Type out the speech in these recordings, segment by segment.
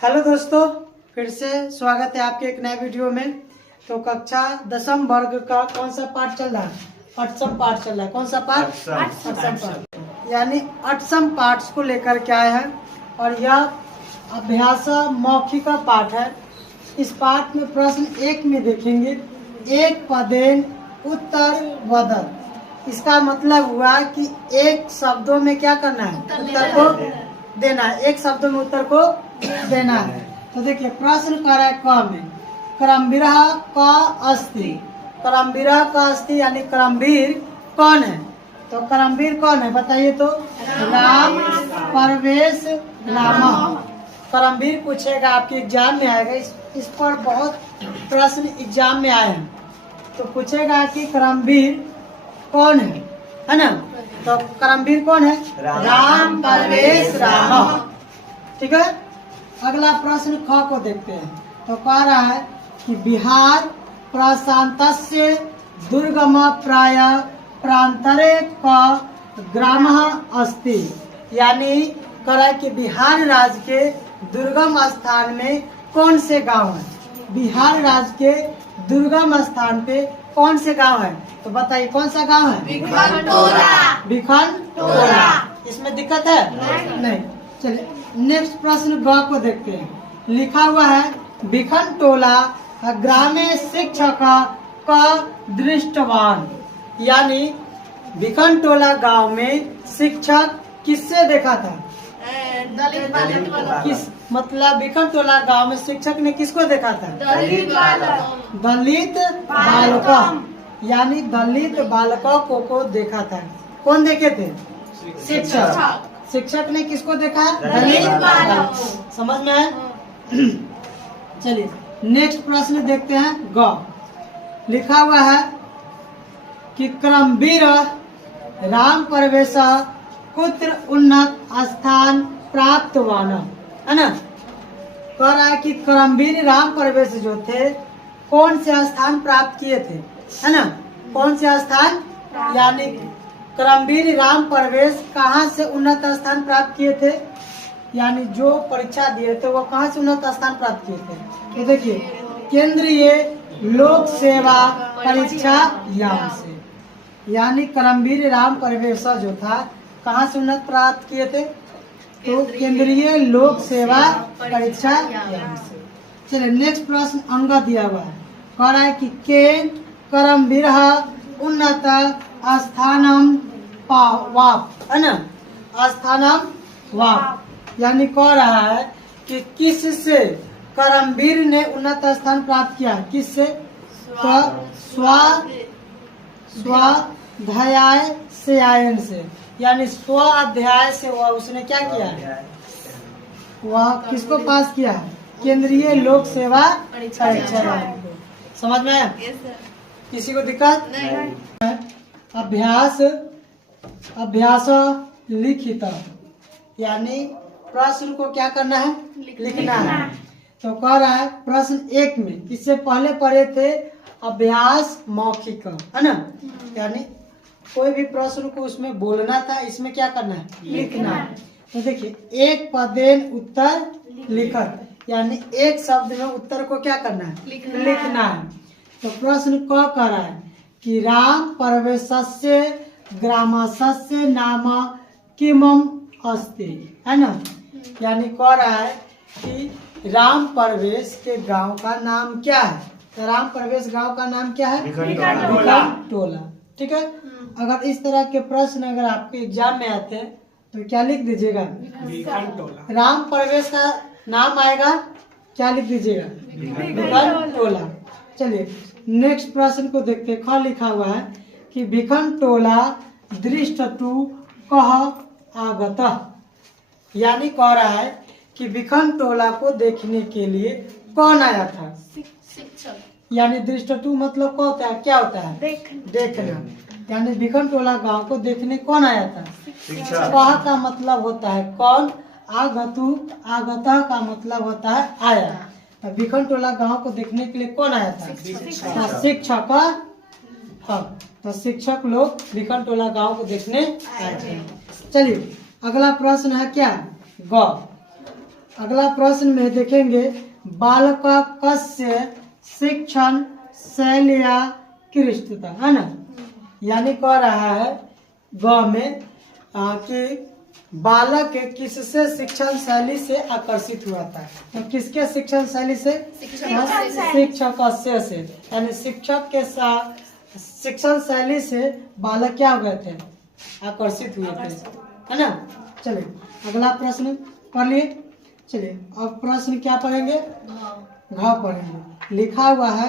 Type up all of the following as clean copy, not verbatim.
Hello दोस्तों, फिर से स्वागत है आपके एक नए वीडियो में। तो कक्षा 10वीं वर्ग का कौन सा पाठ चल रहा है? 8वां पाठ चल रहा है। कौन सा पाठ? 8वां पाठ। यानी 8वां पाठ को लेकर के आए हैं और यह अभ्यास मौखिक का पाठ है। इस पाठ में प्रश्न 1 में देखेंगे, एक पदेन उत्तर वदन। इसका मतलब हुआ कि एक शब्दों में क्या करना है? उत्तर को देना है। एक शब्दों में उत्तर को देना है। तो देखिए प्रश्न कह रहा है क में क्रमवीर का अस्ति। क्रमवीर का अस्ति यानी क्रमवीर कौन है? तो क्रमवीर कौन है बताइए तो? राम परवेश रामा। क्रमवीर पूछेगा, आपके एग्जाम में आएगा। इस पर बहुत प्रश्न एग्जाम में आए हैं। तो पूछेगा कि क्रमवीर कौन है ना? तो क्रमवीर कौन है? राम परवेश रामा। ठीक है। अगला प्रश्न ख को देखते हैं। तो कह रहा है कि बिहार प्रशांतस्य दुर्गम प्राय प्रांतरे का ग्राम अस्ति। यानी कह रहा है कि बिहार राज्य के दुर्गम स्थान में कौन से गांव है? बिहार राज्य के दुर्गम स्थान पे कौन से गांव है? तो बताइए कौन सा गांव है? बिखनटोला। इसमें दिक्कत है? नहीं। चलिए नेक्स्ट प्रश्न ग को देखते हैं। लिखा हुआ है बिखनटोला ग्रामे शिक्षक का दृष्टवान। यानी बिखनटोला गांव में शिक्षक किससे देखा था? किस मतलब बिखनटोला गांव में शिक्षक ने किसको देखा था? दलित बालकों। यानी दलित बालकों को देखा था। कौन देखे थे? शिक्षक। शिक्षक ने किसको देखा? दलित बालक। समझ में आया? चलिए नेक्स्ट प्रश्न देखते हैं ग। लिखा हुआ है कि क्रमवीर राम परवेश कुत्र उन्नत स्थान प्राप्तवान। है ना? कह रहा है कि क्रमवीर राम परवेश जो थे कौन से स्थान प्राप्त किए थे? है ना? कौन से स्थान? यानी क्रमवीर राम परवेश कहाँ से उन्नत स्थान प्राप्त किए थे? यानी जो परीक्षा दिए थे वो कहाँ से उन्नत स्थान प्राप्त किए थे? तो देखिए केंद्रीय लोक सेवा परीक्षा यान से। यानी क्रमवीर राम परवेश जो था कहाँ से उन्नत प्राप्त किए थे? तो केंद्रीय लोक सेवा परीक्षा यान से। चलिए नेक्स्ट प्रश्न अंग दिया हुआ है। कह रहा है कि केन क्रमवीर उन्नत स्थानम वाप। है ना? स्थानम वाप। यानी कह रहा है कि किस से क्रमवीर ने उन्नत स्थान प्राप्त किया? किससे? स्वाध्याय से आयन से। यानी स्वाध्याय से वह उसने क्या किया? वह किसको पास किया? केंद्रीय लोक सेवा परीक्षा। समझ में आया? किसी को दिक्कत? अभ्यास लिखित। यानी प्रश्न को क्या करना है? लिखना है। तो कह रहा है प्रश्न 1 में, इससे पहले पढ़े थे अभ्यास मौखिक। है ना? यानी कोई भी प्रश्न को उसमें बोलना था, इसमें क्या करना है? लिखना है। तो देखिए एक पदेन उत्तर लिखत। यानी एक शब्द में उत्तर को क्या करना है? लिखना है। तो प्रश्न क कह रहा है कि राम परवेशस्य ग्रामस्य नाम किमम अस्ति। है ना? यानी कह रहा है कि राम परवेश के गांव का नाम क्या है? तो राम परवेश गांव का नाम क्या है? बिखनटोला। ठीक है। अगर इस तरह के प्रश्न अगर आपके एग्जाम में आते हैं तो क्या लिख दीजिएगा? बिखनटोला। राम परवेश का नाम आएगा, क्या लिख दीजिएगा? बिखनटोला। चलिए नेक्स्ट प्रश्न को देखते हैं। ख लिखा हुआ है कि बिखनटोला दृष्टतु कह आगत। यानी कह रहा है कि बिखनटोला को देखने के लिए कौन आया था? शिक्षक। यानी दृष्टतु मतलब क्या होता है? क्या होता है? देखना। यानी बिखनटोला गांव को देखने कौन आया था? कह का मतलब होता है कौन, आगतु आगता का मतलब होता है आया। बिखनटोला गांव को देखने के लिए कौन आया था? शिक्षक। हाँ, तो शिक्षक लोग बिखनटोला गांव को देखने आए थे। चलिए अगला प्रश्न है क्या? ग। अगला प्रश्न में देखेंगे बालक कस्य शिक्षण शैलिया कृष्टता, है ना। यानी कह रहा है ग में कि बालक किससे शिक्षण शैली से आकर्षित हुआ था। तो किसके शिक्षण शैली से? शिक्षक से, यानी शिक्षक के साथ शिक्षण शैली से बालक क्या हो गए थे? आकर्षित हुए थे, है ना। चलिए अगला प्रश्न पढ़ लिए। चलिए अब प्रश्न क्या पढ़ेंगे? घ पढ़ेंगे। लिखा हुआ है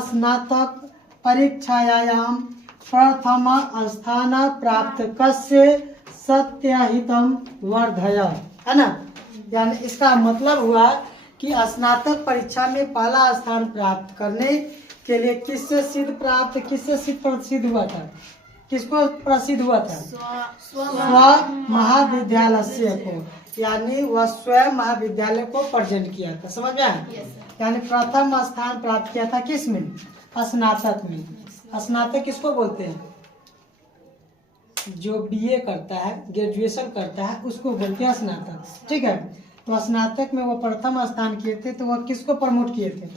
स्नातक परीक्षायाम प्रथम स्थान प्राप्त कस्य सत्याहितम वर्धय, है ना। यानी इसका मतलब हुआ कि स्नातक परीक्षा में पहला स्थान प्राप्त करने के लिए किससे प्रसिद्ध हुआ था? किसको प्रसिद्ध हुआ था? स्व महाविद्यालय को, यानी वह स्वयं महाविद्यालय को प्रेजेंट किया था। समझ में आया? यानी प्रथम स्थान प्राप्त किया था किस में? स्नातक में। स्नातक किसको बोलते हैं? जो बीए करता है, ग्रेजुएशन करता है, उसको बोलते हैं स्नातक। ठीक है, तो स्नातक में वो प्रथम स्थान किए थे, तो वह किसको प्रमोट किए थे?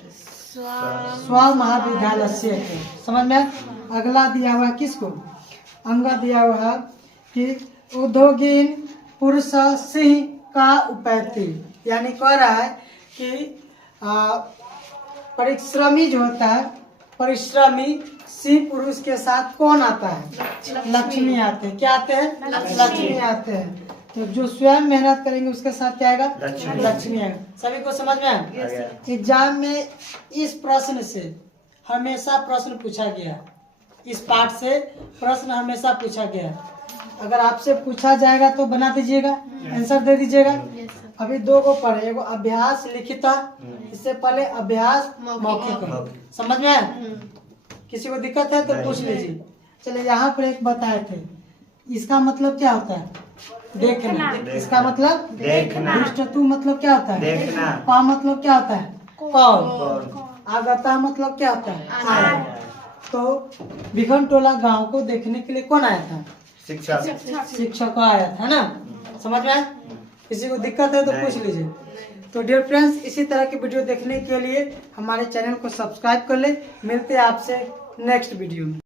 स्व महाविद्यालय को। समझ में? अगला दिया हुआ किसको? अंग दिया हुआ कि उद्योगीन पुरुष सिंह का उपैति, यानी कह रहा है कि परिश्रमी जो होता है, परिश्रमी सिंह पुरुष के साथ कौन आता है? लक्ष्मी आते हैं। क्या आते हैं? लक्ष्मी आते हैं। तो जो स्वयं मेहनत करेंगे उसके साथ क्या आएगा? लक्ष्मी आएगा। सभी को समझ में आया? एग्जाम में इस प्रश्न से हमेशा प्रश्न पूछा गया, इस पाठ से प्रश्न हमेशा पूछा गया। अगर आपसे पूछा जाएगा तो बना दीजिएगा, आंसर दे दीजिएगा। अभी दो को पढ़े, एगो अभ्यास लिखित, इससे पहले अभ्यास मौखिक। समझ में आया? किसी को दिक्कत है तो पूछ लीजिए। चलिए यहाँ पर एक बताए थे, इसका मतलब क्या होता है? देखना। इसका मतलब देखना। दृष्टतु मतलब क्या होता है? देखना। पा मतलब क्या होता है? कौन। आगता मतलब क्या होता है? आया। तो बिघन टोला गांव को देखने के लिए कौन आया था? शिक्षक आया था, है ना। समझ में आया? किसी को दिक्कत है तो पूछ लीजिए। तो डियर फ्रेंड्स, इसी तरह की वीडियो देखने के लिए हमारे चैनल को सब्सक्राइब कर ले। मिलते हैं आपसे नेक्स्ट वीडियो में।